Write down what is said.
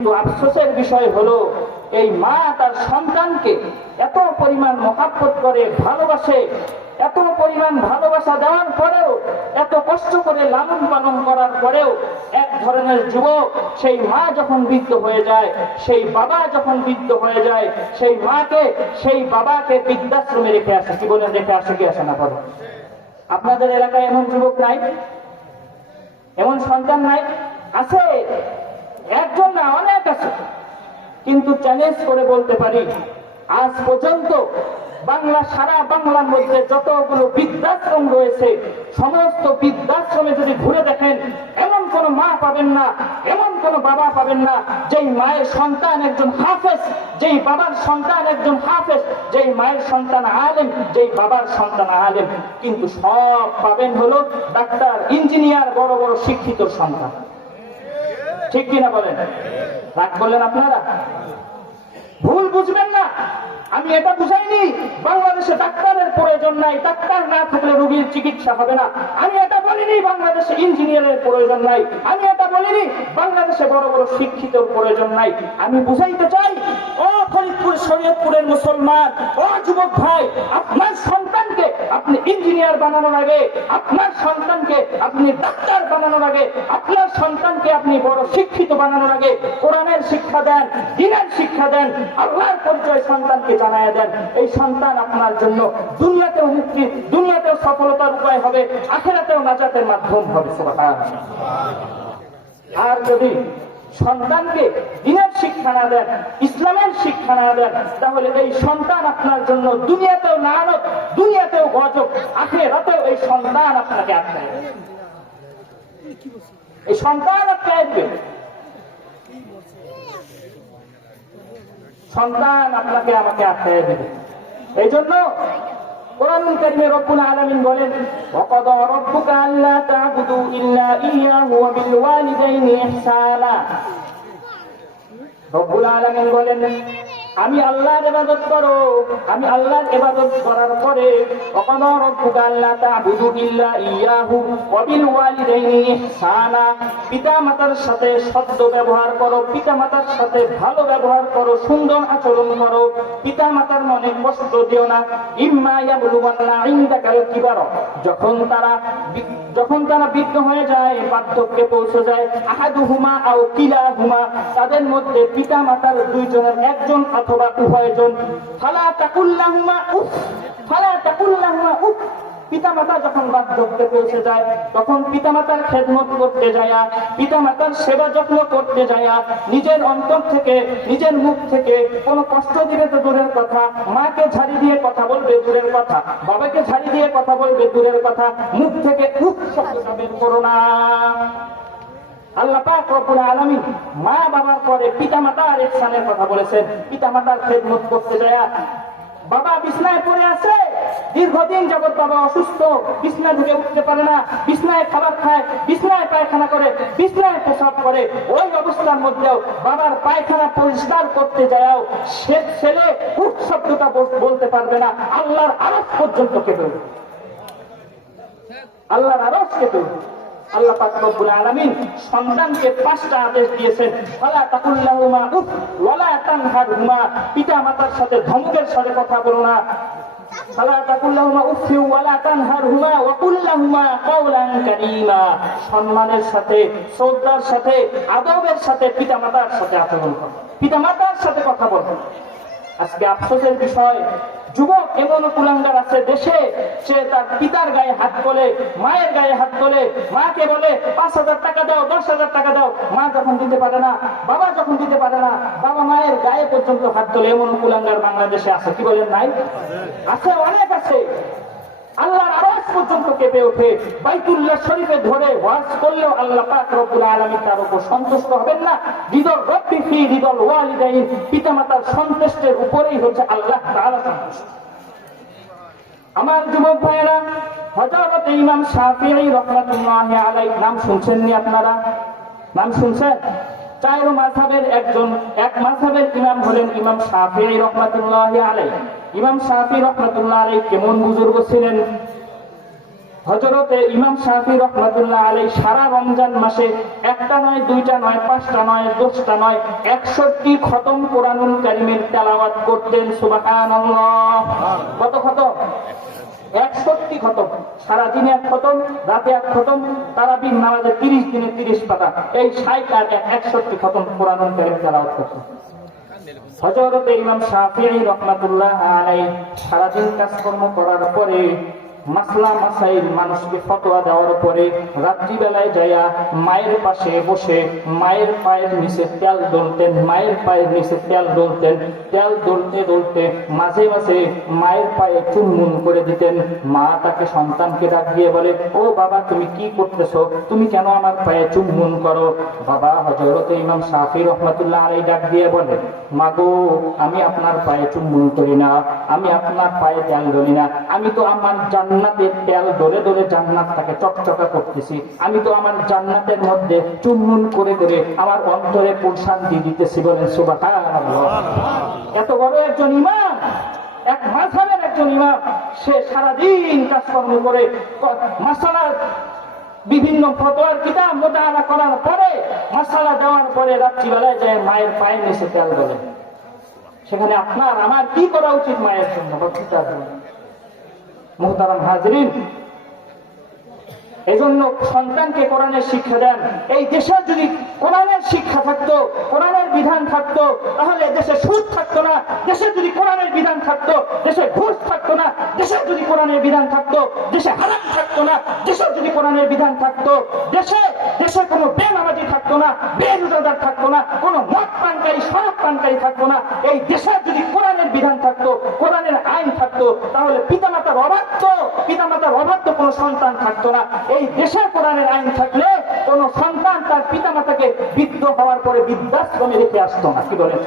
কিন্তু আফসোসের বিষয় হলো এই মা তার সন্তানকে এত পরিমাণ মহাব্বত করে ভালোবাসে, এত পরিমাণ ভালোবাসা দেওয়ার পরেও, এত কষ্ট করে লালন পালন করার পরেও এক ধরনের যুবক সেই মা যখন বৃদ্ধ হয়ে যায়, সেই বাবা যখন বৃদ্ধ হয়ে যায়, সেই মাকে সেই বাবাকে বৃদ্ধাশ্রমে রেখে আসে। কি বলেন, রেখে আসে কি আসে না? বলো, আপনাদের এলাকায় এমন যুবক নাই? এমন সন্তান নাই? আছে, একজন না, অনেক আছে। কিন্তু চ্যালেঞ্জ করে বলতে পারি, আজ পর্যন্ত সারা বাংলার মধ্যে যতগুলো বৃদ্ধাশ্রম রয়েছে, সমস্ত বৃদ্ধাশ্রমে যদি ঘুরে দেখেন, এমন কোন মা পাবেন না, এমন কোন বাবা পাবেন না যেই মায়ের সন্তান একজন হাফেজ, যেই বাবার সন্তান একজন হাফেজ, যেই মায়ের সন্তান আলেম, যেই বাবার সন্তান আলেম। কিন্তু সব পাবেন হলো ডাক্তার, ইঞ্জিনিয়ার, বড় বড় শিক্ষিত সন্তান। ঠিক কিনা বলেন? রাগ বললেন আপনারা? ভুল বুঝবেন না, আমি এটা বুঝাইনি বাংলাদেশে ডাক্তারের প্রয়োজন নাই, ডাক্তার না থাকলে রোগীর চিকিৎসা হবে না। আমি এটা বলিনি বাংলাদেশে ইঞ্জিনিয়ারের প্রয়োজন নাই, আমি এটা বলিনি বাংলাদেশে বড় বড় শিক্ষিতের প্রয়োজন নাই। আমি বুঝাইতে চাই, ও ফরিদপুর শরীয়তপুরের মুসলমান, ও যুবক ভাই, আপনার সন্তানকে আপনি ইঞ্জিনিয়ার বানানোর আগে, আপনার সন্তানকে আপনি ডাক্তার বানানোর আগে, আপনার সন্তানকে আপনি বড় শিক্ষিত বানানোর আগে কোরআনের শিক্ষা দেন, দ্বীনের শিক্ষা দেন, আল্লাহর পরিচয় সন্তানকে জানায় দেন। এই সন্তান আপনার জন্য দুনিয়াতেও মুক্তি, দুনিয়াতেও সফলতার উপায় হবে, আখিরাতেও নাজাতের মাধ্যম হবে। সুবহানাল্লাহ। আর যদি সন্তানকে দ্বীনের শিক্ষা না দেন, ইসলামের শিক্ষা না দেন, তাহলে এই সন্তান আপনার জন্য দুনিয়াতেও লানত, দুনিয়াতেও গজব, আখিরাতেও এই সন্তান আপনাকে আটকায় দেবে। এই সন্তান আটকায় দেবে, সন্তান আপনাকে আমাকে আটকায় দেবে। এই জন্য কোরআনুল কারীমে রব্বুল আলামিন বলেন, ওয়াকাদা রাব্বুকা আল্লা তা'বুদু ইল্লা ইয়্যাহু ওয়া বিল ওয়ালিদাইনি ইহসানা। রব্বুল আলামিন বলেন, আমি আল্লাহর ইবাদত করো, আমি আল্লাহর ইবাদত করার পরে ওয়াকাদা রাব্বুকা আল্লা তা'বুদু ইল্লা ইয়্যাহু ওয়া বিল ওয়ালিদাইনি ইহসানা, পিতামাতার সাথে সদ্য ব্যবহার করো, পিতামাতার সাথে ভালো ব্যবহার করো, সুন্দর আচরণ করো, পিতামাতার মনে কষ্ট দিও না। ইম্মা ইয়াবলুগান্না ইনদাকাল কিবার, যখন তারা বৃদ্ধ হয়ে যায়, বার্ধক্যে পৌঁছে যায়, আহাদুহুমা আও কিলাহুমা, তাদের মধ্যে পিতামাতার দুইজনের একজন অথবা উভয়জন, ফালা তাকুল্লাহুমা উফ, ফালা তাকুল্লাহুমা উফ, পিতামাতা যখন বার্ধক্যে পৌঁছে যায়, তখন পিতামাতার খেদমত করতে যায়, পিতামাতার সেবা যত্ন করতে যায়, নিজের অন্তর থেকে, নিজের মুখ থেকে কোনো কষ্ট দিবে তো দূরের কথা, মাকে ঝাড়ি দিয়ে কথা বলবে দূরের কথা, বাবাকে ঝাড়ি দিয়ে কথা বলবে দূরের কথা, মুখ থেকে উফ শব্দটা বের করো না। আল্লাহ পাক রব্বুল আলামিন মা বাবার পরে পিতামাতার ইহসানের কথা বলেছেন। পিতামাতার খেদমত করতে যায়, বাবা বিছনায় পড়ে আছে, দীর্ঘদিন যাবত বাবা অসুস্থ, বিছনা থেকে উঠতে পারে না, বিছনায় খাবার খায়, বিছনায় পায়খানা করে, বিছনায় প্রস্রাব করে, ওই অবস্থার মধ্যেও বাবার পায়খানা পরিষ্কার করতে যাও সে ছেলে উঠ শব্দটা বলতে পারবে না, আল্লাহর আরশ পর্যন্ত কেঁপে উঠবে, আল্লাহর আরশ কেঁপে উঠবে। আল্লাহ পাক রব্বুল আলামিন সন্তানকে 5টা আদেশ দিয়েছেন, ফালা তাকুল্লাহুমা উফ ওয়ালা তানহারহুমা, পিতামাতার সাথে ধমকের সাথে কথা বলো না, ফালা তাকুল্লাহুমা উফ ওয়ালা তানহারহুমা ওয়া কুল্লাহুমা কাওলান কারীমা, সম্মানের সাথে, শ্রদ্ধার সাথে, আদবের সাথে পিতামাতার সাথে আচরণ করো, পিতামাতার সাথে কথা বলো। আজকে আফসোসের বিষয়, যুবক এমন কুলাঙ্গার আছে দেশে, সে তার পিতার গায়ে হাত তোলে, মায়ের গায়ে হাত তোলে, মাকে বলে 5,000 টাকা দাও, 10,000 টাকা দাও, মা যখন দিতে পারে না, বাবা যখন দিতে পারে না, বাবা মায়ের গায়ে পর্যন্ত হাত তোলে। এমন কুলাঙ্গার বাংলাদেশে আছে, কি বলেন নাই? আছে, অনেক আছে। আল্লাহর আওয়াজ পর্যন্ত কেঁপে ওঠে, বাইতুল্লাহ শরীফে ধরে ওয়াজ করলেও আল্লাহ পাক রব্বুল আলামিন তার উপর সন্তুষ্ট হবেন না। রিদল রব্বি ফি রিদল ওয়ালিদাইন, পিতামাতার সন্তুষ্টের উপরেই হচ্ছে আল্লাহ তাআলা সন্তুষ্ট। আমার যুবক ভাইয়েরা, হযরত ইমাম শাফিঈ রাহমাতুল্লাহি আলাইহি, নাম শুনছেন নি আপনারা? নাম শুনছেন? 4 মাযহাবের এক মাযহাবের ইমাম হলেন ইমাম শাফিঈ রাহমাতুল্লাহি আলাইহি। ইমাম শাফিঈ রাহমাতুল্লাহি আলাইহি কেমন বুজুর্গ ছিলেন? হযরতে ইমাম শাফি রাহমাতুল্লাহ আলাইহি সারা রমজান মাসে একটা নয়, দুইটা নয়, পাঁচটা নয়, 10টা নয়, 61 খতম কোরআনুল কারীমের তেলাওয়াত করতেন। সুবহানাল্লাহ। কত খতম? 61 খতম। সারাদিনে এক খতম, রাতে এক খতম, তারাবির নামাজে 30 দিনে 30 পাতা, এই 60 আর 61 খতম কোরআনুল কারীম তেলাওয়াত করতেন হযরতে ইমাম শাফিঈ রাহমাতুল্লাহ আলাইহি। সারাদিন কাজকর্ম করার পরে, মাসলা মাসাইল মানুষকে ফতোয়া দেওয়ার পরে, রাত্রিবেলায় যাইয়া মায়ের পাশে বসে মায়ের পায়ের নিচে তেল ডলতেন, মায়ের পায়ের নিচে তেল ডলতেন। তেল ডলতে ডলতে মাঝে মাঝে মায়ের পায়ে চুনমুন করে দিতেন। মা তাকে সন্তানকে ডাক দিয়ে বলে, ও বাবা, তুমি কি করতেছো? তুমি কেন আমার পায়ে চুনমুন করো? বাবা হযরতে ইমাম শাফি রাহমাতুল্লাহ আলাইহি ডাক দিয়ে বলে, মা গো, আমি আপনার পায়ে চুনমুন করি না, আমি আপনার পায়ে তেল ডলি না, আমি তো আমার জান্নাতের তেল ডলে ডলে জান্নাতটাকে চকচকা করতেছি, আমি তো আমার জান্নাতের মধ্যে চুনমুন করে করে আমার অন্তরে প্রশান্তি দিতেছি। বলেন সুবহানাল্লাহ। এত বড় একজন ইমাম, এক মাযহাবের একজন ইমাম, সে সারাদিন কাজকর্ম করে মাসালার বিভিন্ন ফতোয়ার কিতাব মোতালা করার পরে, মাসালা দেওয়ার পরে রাত্রিবেলায় যায় মায়ের পায়ের নিচে তেল ডলে। সেখানে আপনার আমার কি করা উচিত মায়ের জন্য, বক্তৃতার জন্য? মুহতারাম হাজরিন, এজন্য সন্তানকে কোরআনের শিক্ষা দেন। এই দেশে যদি কোরআনের শিক্ষা থাকতো, কোরআনের বিধান থাকতো, তাহলে দেশে সুদ থাকতো না। দেশে যদি কোরআনের বিধান থাকতো, দেশে ঘুষ থাকতো না। দেশে যদি কোরআনের বিধান থাকতো, দেশে হারাম থাকতো না। দেশে যদি কোরআনের বিধান থাকতো, দেশে দেশে কোনো বেনামাজি থাকতো না, বেরোজাদার থাকতো না, কোনো মদ পানকারী, শরাব পানকারী থাকতো না। এই দেশে যদি কোরআনের বিধান থাকতো, কোরআনের আইন থাকতো, তাহলে পিতামাতার অবাধ্য কোনো সন্তান থাকতো না। এই দেশে কোরআনের আইন থাকলে কোন সন্তান তার পিতামাতাকে বৃদ্ধ হওয়ার পরে বৃদ্ধাশ্রমে রেখে আসতো না। কি বলেন?